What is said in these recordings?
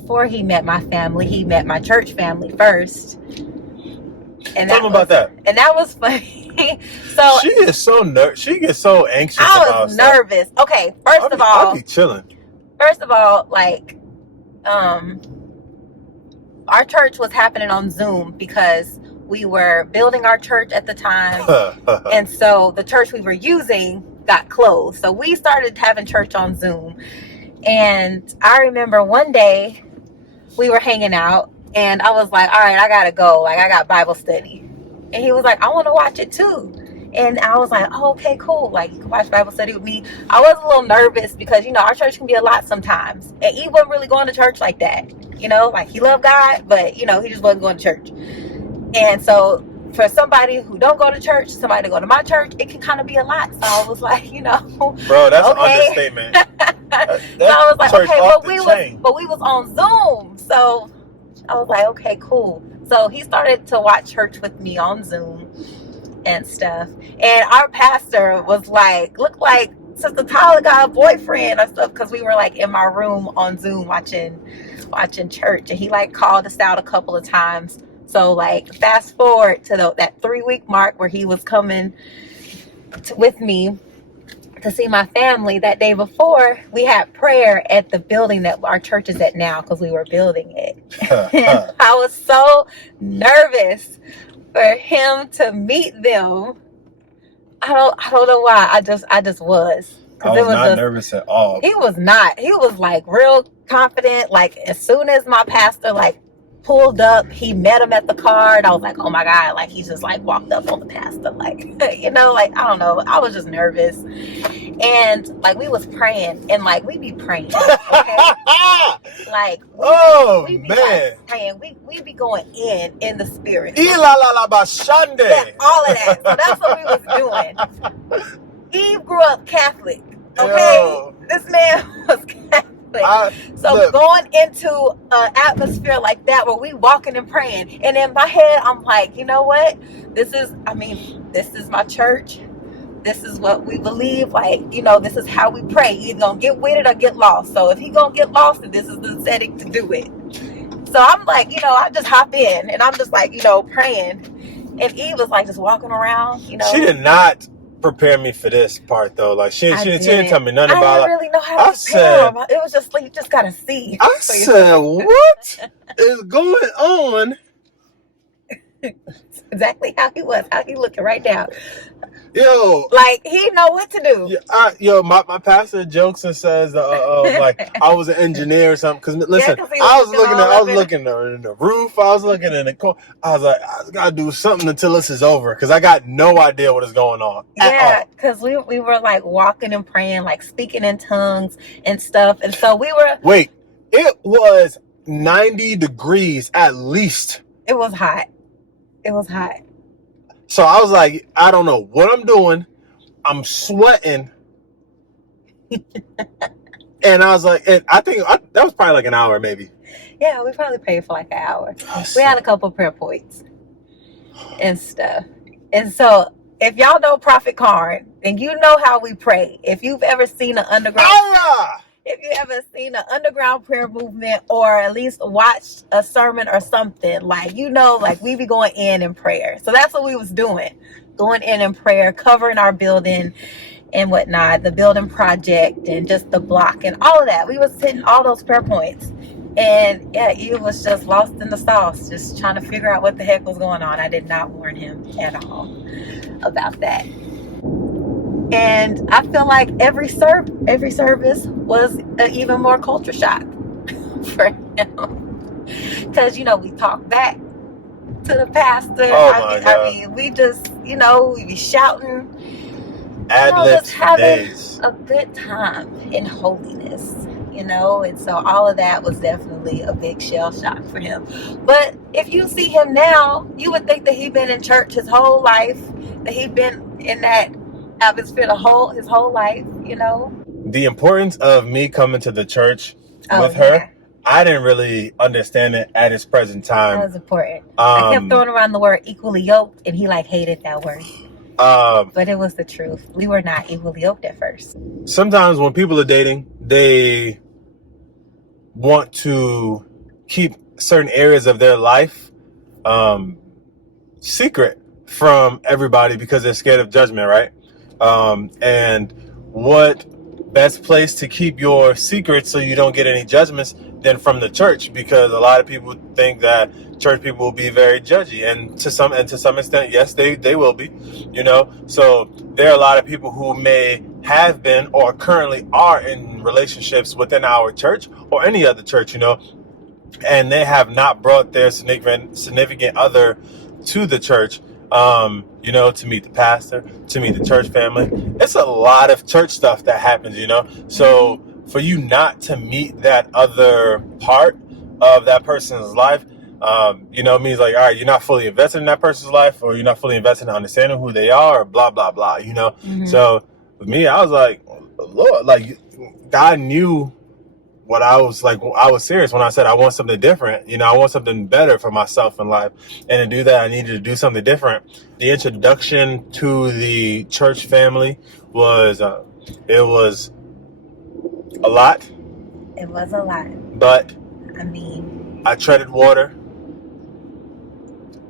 before he met my family, he met my church family first. And tell me about that. And that was funny. So she is so she gets so anxious. I was nervous. Stuff. Okay, I'll be chilling. First of all, like, our church was happening on Zoom because we were building our church at the time. And so the church we were using got closed. So we started having church on Zoom. And I remember one day we were hanging out and I was like, all right, I gotta go. Like, I got Bible study. And he was like, I want to watch it too. And I was like, oh, okay, cool. Like, you can watch Bible study with me. I was a little nervous because, you know, our church can be a lot sometimes. And he wasn't really going to church like that. You know, like, he loved God, but, you know, he just wasn't going to church. And so for somebody who don't go to church, somebody to go to my church, it can kind of be a lot. So I was like, you know. Bro, that's okay. An understatement. So I was like, okay, but we was on Zoom. So I was like, okay, cool. So he started to watch church with me on Zoom and stuff. And our pastor was like, looked like Sister Tyler got a boyfriend or stuff, because we were like in my room on Zoom watching church. And he like called us out a couple of times. So like fast forward to that 3-week mark where he was coming with me to see my family. That day before, we had prayer at the building that our church is at now, because we were building it. I was so nervous for him to meet them. I don't know why. I just was. I was not nervous at all. He was not. He was like real confident. Like, as soon as my pastor like pulled up, he met him at the car, and I was like, oh my God, like, he just like walked up on the pastor, like, you know, like, I don't know, I was just nervous. And like, we was praying, and like, we be praying, okay? Like, we be like, praying, we be going in the spirit, yeah, all of that. So that's what we was doing. Eve grew up Catholic, okay? Yo. This man was Catholic. Going into an atmosphere like that where we walking and praying, and in my head I'm like, you know what, this is my church, this is what we believe, like, you know, this is how we pray. You're gonna get with it or get lost. So if he gonna get lost, then this is the setting to do it. So I'm like, you know, I just hop in and I'm just like, you know, praying, and Eve was like just walking around, you know. She did not prepare me for this part though. Like, she didn't tell me nothing about it. I didn't really know how to prepare him. It was just like, you just gotta see. I said, what is going on? Exactly how he was, how he looking right now. Yo, like, he know what to do. Yeah, my pastor jokes and says like I was an engineer or something. Because listen, I was looking in the roof. I was looking in the corner. I was like, I gotta do something until this is over, because I got no idea what is going on. Yeah, because we were like walking and praying, like speaking in tongues and stuff, and so we were. Wait, it was 90 degrees at least. It was hot. It was hot. So I was like, I don't know what I'm doing. I'm sweating. And I was like, and I think that was probably like an hour maybe. Yeah, we probably prayed for like an hour. We had a couple prayer points and stuff. And so if y'all know Prophet Karn, and you know how we pray, if you've ever seen an underground... If you ever seen an underground prayer movement, or at least watched a sermon or something, like, you know, like, we be going in prayer. So that's what we was doing. Going in prayer, covering our building and whatnot, the building project and just the block and all of that. We was hitting all those prayer points. And yeah, he was just lost in the sauce, just trying to figure out what the heck was going on. I did not warn him at all about that. And I feel like every service was an even more culture shock for him, because, you know, we talk back to the pastor. I mean, we just, you know, we be shouting, just having a good time in holiness, you know. And so all of that was definitely a big shell shock for him. But if you see him now, you would think that he'd been in church his whole life, that he'd been in that atmosphere his whole life, you know. The importance of me coming to the church with her, I didn't really understand it at its present time. That was important. I kept throwing around the word equally yoked, and he like hated that word. But it was the truth. We were not equally yoked at first. Sometimes when people are dating, they want to keep certain areas of their life secret from everybody because they're scared of judgment, right? And what best place to keep your secrets so you don't get any judgments than from the church, because a lot of people think that church people will be very judgy, and to some extent, yes, they will be, so there are a lot of people who may have been or currently are in relationships within our church or any other church, and they have not brought their significant other to the church, to meet the pastor, to meet the church family. It's a lot of church stuff that happens, so for you not to meet that other part of that person's life, means like, all right, you're not fully invested in that person's life, or you're not fully invested in understanding who they are, or blah, blah, blah, So with me, I was like, Lord, like, God knew what I was like. I was serious when I said I want something different. I want something better for myself in life. And to do that, I needed to do something different. The introduction to the church family was, it was a lot. It was a lot. But I treaded water,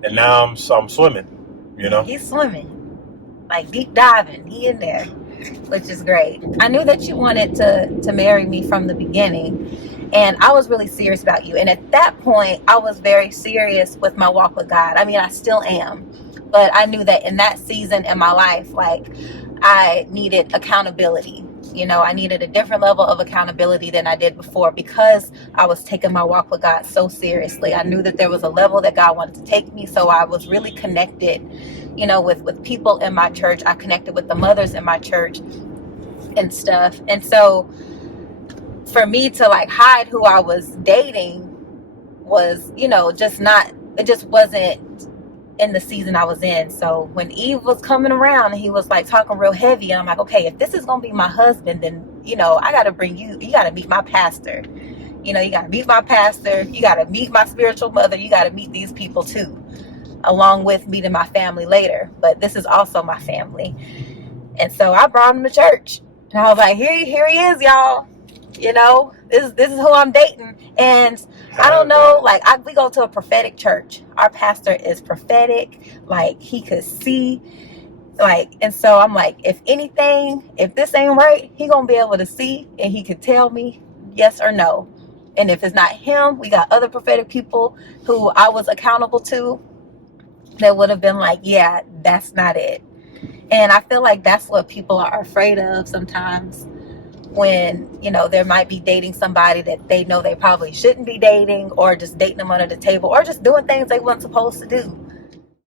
and now I'm swimming, He's swimming, like deep diving. He in there, which is great. I knew that you wanted to marry me from the beginning, and I was really serious about you. And at that point, I was very serious with my walk with God. I mean, I still am, but I knew that in that season in my life, like, I needed accountability. I needed a different level of accountability than I did before, because I was taking my walk with God so seriously. I knew that there was a level that God wanted to take me. So I was really connected, with people in my church. I connected with the mothers in my church and stuff. And so for me to like hide who I was dating was, it just wasn't in the season I was in. So when Eve was coming around and he was like talking real heavy, and I'm like, okay, if this is gonna be my husband, then I gotta bring you gotta meet my pastor, you gotta meet my pastor, you gotta meet my spiritual mother, you gotta meet these people too, along with meeting my family later. But this is also my family. And so I brought him to church, and I was like, here he is, y'all. This is who I'm dating. And I don't know, like, we go to a prophetic church. Our pastor is prophetic, like, he could see, like, and so I'm like, if this ain't right, he gonna be able to see, and he could tell me yes or no. And if it's not him, we got other prophetic people who I was accountable to that would have been like, yeah, that's not it. And I feel like that's what people are afraid of sometimes, when there might be dating somebody that they know they probably shouldn't be dating, or just dating them under the table, or just doing things they weren't supposed to do.